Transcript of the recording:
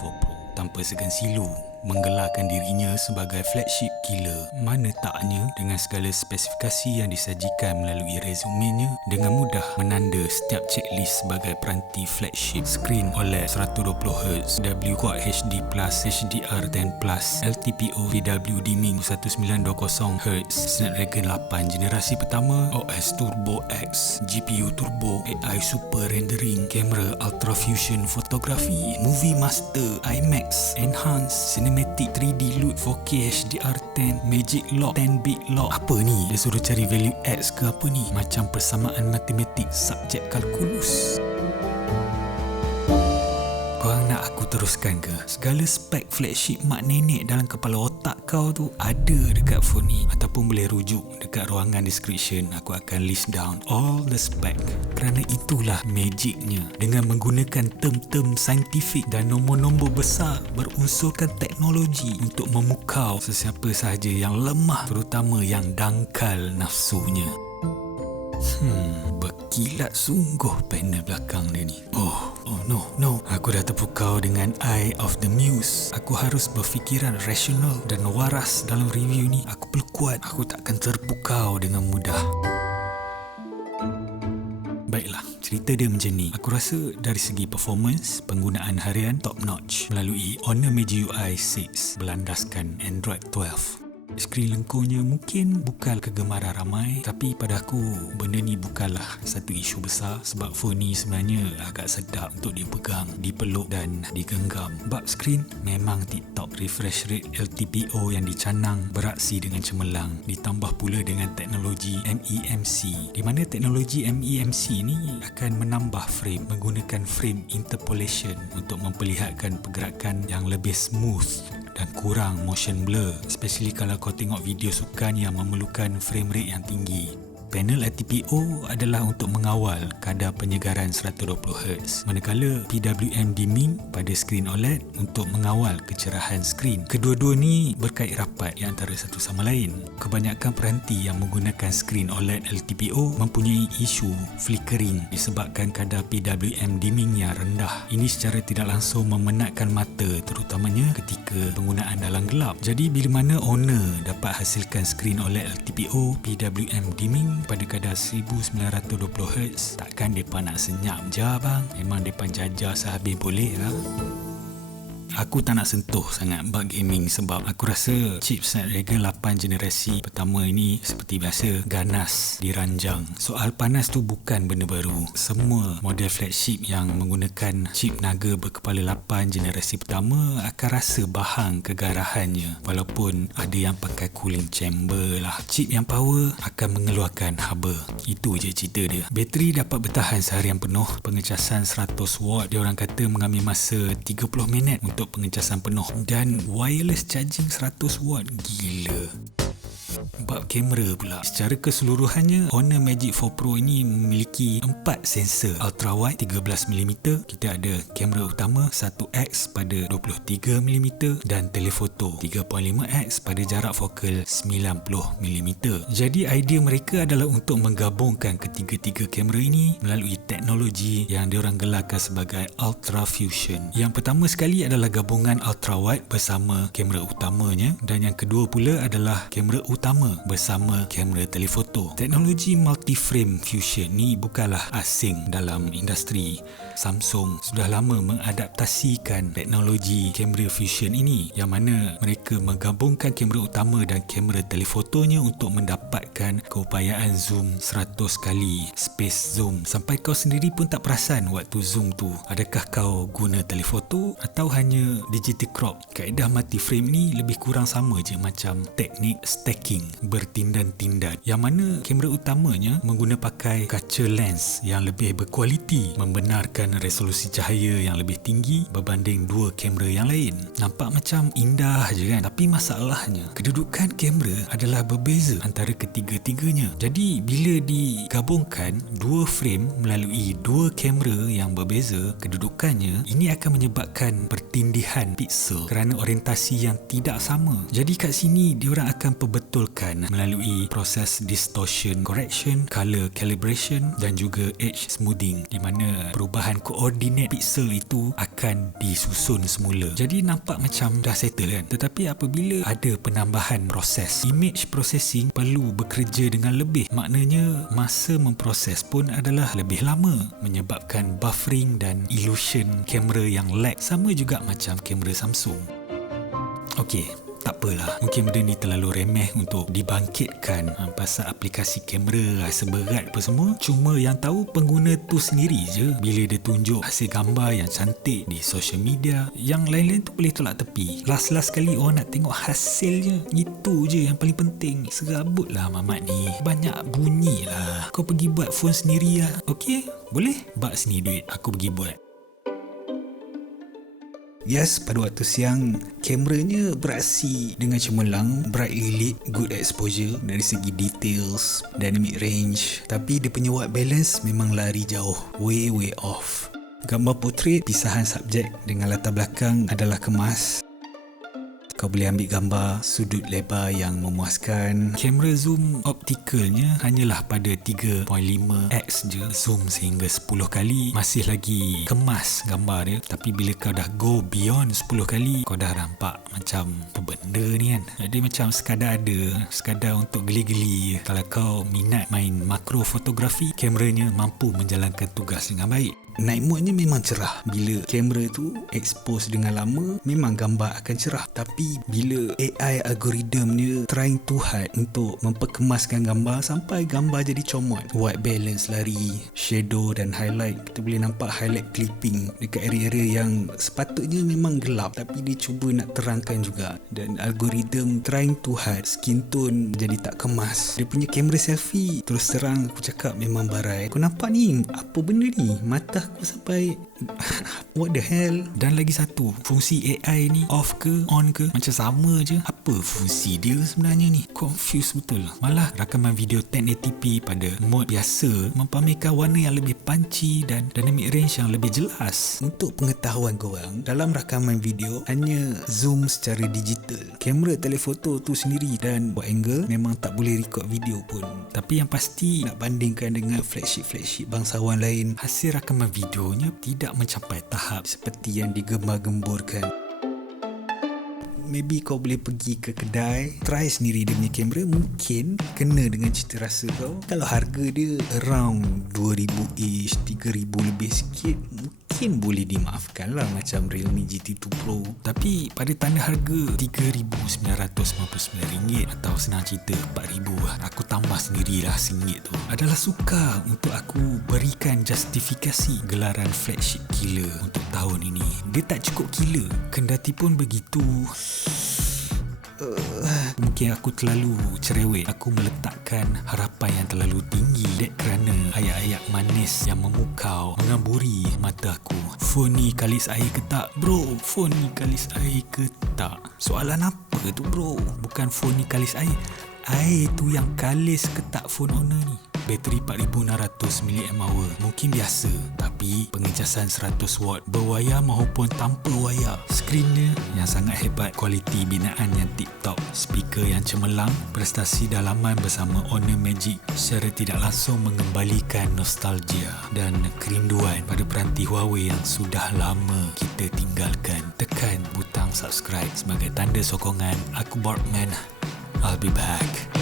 4 Pro tanpa segan silu menggelarkan dirinya sebagai flagship killer. Mana taknya dengan segala spesifikasi yang disajikan melalui resumenya dengan mudah menanda setiap checklist sebagai peranti flagship. Skrin OLED 120Hz, W Quad HD+, HDR10+, LTPO, PW dimming 1920Hz, Snapdragon 8 generasi pertama, OS Turbo X, GPU Turbo, AI Super Rendering, kamera Ultra Fusion Photography, Movie Master, IMAX, Enhanced Cinematic 3D Loop 4K HDR10, Magic Lock, 10-bit lock. Apa ni? Dia suruh cari value X ke apa ni? Macam persamaan matematik subjek kalkulus. Korang nak aku teruskan ke? Segala spek flagship mak nenek dalam kepala otak kau tu ada dekat phone ni, ataupun boleh rujuk dekat ruangan description. Aku akan list down all the spec. Kerana itulah magicnya dengan menggunakan term-term saintifik dan nombor-nombor besar berunsurkan teknologi untuk memukau sesiapa sahaja yang lemah, terutama yang dangkal nafsunya. Berkilat sungguh panel belakang dia ni. Oh no. Aku dah terpukau dengan Eye of the Muse. Aku harus berfikiran rasional dan waras dalam review ni. Aku perlu kuat. Aku takkan terpukau dengan mudah. Baiklah, cerita dia macam ni. Aku rasa dari segi performance, penggunaan harian top notch melalui Honor Magic UI 6 berlandaskan Android 12. Skrin lengkunya mungkin bukan kegemaran ramai, tapi pada aku benda ni bukanlah satu isu besar sebab phone ni sebenarnya agak sedap untuk dipegang, dipeluk dan digenggam. Bab skrin memang tip-top, refresh rate LTPO yang dicanang beraksi dengan cemerlang, ditambah pula dengan teknologi MEMC, di mana teknologi MEMC ni akan menambah frame menggunakan frame interpolation untuk memperlihatkan pergerakan yang lebih smooth dan kurang motion blur, especially kalau kau tengok video sukan yang memerlukan frame rate yang tinggi. Panel LTPO adalah untuk mengawal kadar penyegaran 120Hz, manakala PWM dimming pada skrin OLED untuk mengawal kecerahan skrin. Kedua-dua ni berkait rapat di antara satu sama lain. Kebanyakan peranti yang menggunakan skrin OLED LTPO mempunyai isu flickering disebabkan kadar PWM dimming yang rendah. Ini secara tidak langsung memenatkan mata, terutamanya ketika penggunaan dalam gelap. Jadi bila mana owner dapat hasilkan skrin OLED LTPO PWM dimming pada kadar 1920Hz, takkan mereka nak senyap je bang. Memang mereka jajah sehabis boleh lah. Aku tak nak sentuh sangat bug gaming sebab aku rasa chip Snapdragon 8 generasi pertama ini seperti biasa ganas diranjang. Soal panas tu bukan benda baru. Semua model flagship yang menggunakan chip Naga berkepala 8 generasi pertama akan rasa bahang kegarahannya, walaupun ada yang pakai cooling chamber lah. Chip yang power akan mengeluarkan haba. Itu je cerita dia. Bateri dapat bertahan seharian penuh. Pengecasan 100W dia orang kata mengambil masa 30 minit untuk pengecasan penuh, dan wireless charging 100W. Gila. Bab kamera pula, secara keseluruhannya Honor Magic 4 Pro ini memiliki 4 sensor ultra wide 13mm. Kita ada kamera utama 1x pada 23mm dan telefoto 3.5x pada jarak focal 90mm. Jadi idea mereka adalah untuk menggabungkan ketiga-tiga kamera ini melalui teknologi yang diorang gelarkan sebagai Ultra Fusion. Yang pertama sekali adalah gabungan ultra wide bersama kamera utamanya, dan yang kedua pula adalah kamera utama bersama kamera telefoto. Teknologi multi-frame fusion ni bukanlah asing dalam industri. Samsung sudah lama mengadaptasikan teknologi kamera fusion ini, yang mana mereka menggabungkan kamera utama dan kamera telefotonya untuk mendapatkan keupayaan zoom 100 kali space zoom, sampai kau sendiri pun tak perasan waktu zoom tu adakah kau guna telefoto atau hanya digital crop. Kaedah multi-frame ni lebih kurang sama je macam teknik stacking bertindan-tindan, yang mana kamera utamanya mengguna pakai kaca lens yang lebih berkualiti, membenarkan resolusi cahaya yang lebih tinggi berbanding dua kamera yang lain. Nampak macam indah je kan, tapi masalahnya kedudukan kamera adalah berbeza antara ketiga-tiganya. Jadi bila digabungkan dua frame melalui dua kamera yang berbeza kedudukannya, ini akan menyebabkan pertindihan piksel kerana orientasi yang tidak sama. Jadi kat sini diorang akan perbetulkan dihasilkan melalui proses distortion correction, color calibration dan juga edge smoothing, di mana perubahan koordinat pixel itu akan disusun semula. Jadi nampak macam dah settle kan. Tetapi apabila ada penambahan proses, image processing perlu bekerja dengan lebih. Maknanya masa memproses pun adalah lebih lama, menyebabkan buffering dan illusion kamera yang lag, sama juga macam kamera Samsung. Okey, tak apalah, mungkin benda ni terlalu remeh untuk dibangkitkan pasal aplikasi kamera rasa berat apa semua. Cuma yang tahu pengguna tu sendiri je. Bila dia tunjuk hasil gambar yang cantik di social media, yang lain-lain tu boleh tolak tepi. Last kali orang nak tengok hasilnya, itu je yang paling penting. Serabut lah Mamat ni, banyak bunyi lah. Kau pergi buat phone sendiri lah. Okey, boleh? Bak sini duit, aku pergi buat. Yes, pada waktu siang, kameranya beraksi dengan cemerlang, brightly lit, good exposure dari segi details, dynamic range. Tapi dia punya white balance memang lari jauh, way off. Gambar portrait, pisahan subjek dengan latar belakang adalah kemas. Kau boleh ambil gambar sudut lebar yang memuaskan. Kamera zoom optikalnya hanyalah pada 3.5x je. Zoom sehingga 10 kali masih lagi kemas gambar dia. Tapi bila kau dah go beyond 10 kali, kau dah nampak macam apa benda ni kan. Dia macam sekadar untuk geli-geli. Kalau kau minat main makro fotografi, kameranya mampu menjalankan tugas dengan baik. Night mode-nya memang cerah. Bila kamera tu expose dengan lama, memang gambar akan cerah. Tapi bila AI algorithm dia trying too hard untuk memperkemaskan gambar sampai gambar jadi comot, white balance lari, shadow dan highlight, kita boleh nampak highlight clipping dekat area-area yang sepatutnya memang gelap, tapi dia cuba nak terangkan juga. Dan algorithm trying too hard, skin tone jadi tak kemas. Dia punya kamera selfie, terus terang aku cakap, memang barai. Kau nampak ni, apa benda ni? Mata aku sampai what the hell. Dan lagi satu, fungsi AI ni off ke on ke macam sama je. Apa fungsi dia sebenarnya ni? Confused betul. Malah rakaman video 1080p pada mode biasa mempamerkan warna yang lebih punchy dan dynamic range yang lebih jelas. Untuk pengetahuan korang, dalam rakaman video hanya zoom secara digital. Kamera telefoto tu sendiri dan buat angle memang tak boleh record video pun. Tapi yang pasti, nak bandingkan dengan flagship bangsawan lain, hasil rakaman videonya tidak mencapai tahap seperti yang digembar-gemburkan. Maybe kau boleh pergi ke kedai, try sendiri dia punya kamera, mungkin kena dengan cita rasa kau. Kalau harga dia around 2000-ish, 3000 lebih sikit, mungkin boleh dimaafkan lah, macam Realme GT2 Pro. Tapi pada tanda harga RM3,999 atau senang cerita RM4,000, aku tambah sendirilah RM1 tu, adalah sukar untuk aku berikan justifikasi gelaran flagship gila untuk tahun ini. Dia tak cukup gila, kendati pun begitu. Mungkin aku terlalu cerewet. Aku meletakkan harapan yang terlalu tinggi. Dek kerana ayat-ayat manis yang memukau mengamburi mata aku. Phone ni kalis air ke tak? Bro, phone ni kalis air ke tak? Soalan apa tu bro? Bukan phone ni kalis air. Air tu yang kalis ke tak phone owner ni? Bateri 4600 mAh mungkin biasa, tapi pengecasan 100 watt berwayar maupun tanpa wayar. Skrinnya yang sangat hebat, kualiti binaan yang tip-top, speaker yang cemerlang, prestasi dalaman bersama Honor Magic secara tidak langsung mengembalikan nostalgia dan kerinduan pada peranti Huawei yang sudah lama kita tinggalkan. Tekan butang subscribe sebagai tanda sokongan. Aku Bartman, I'll be back.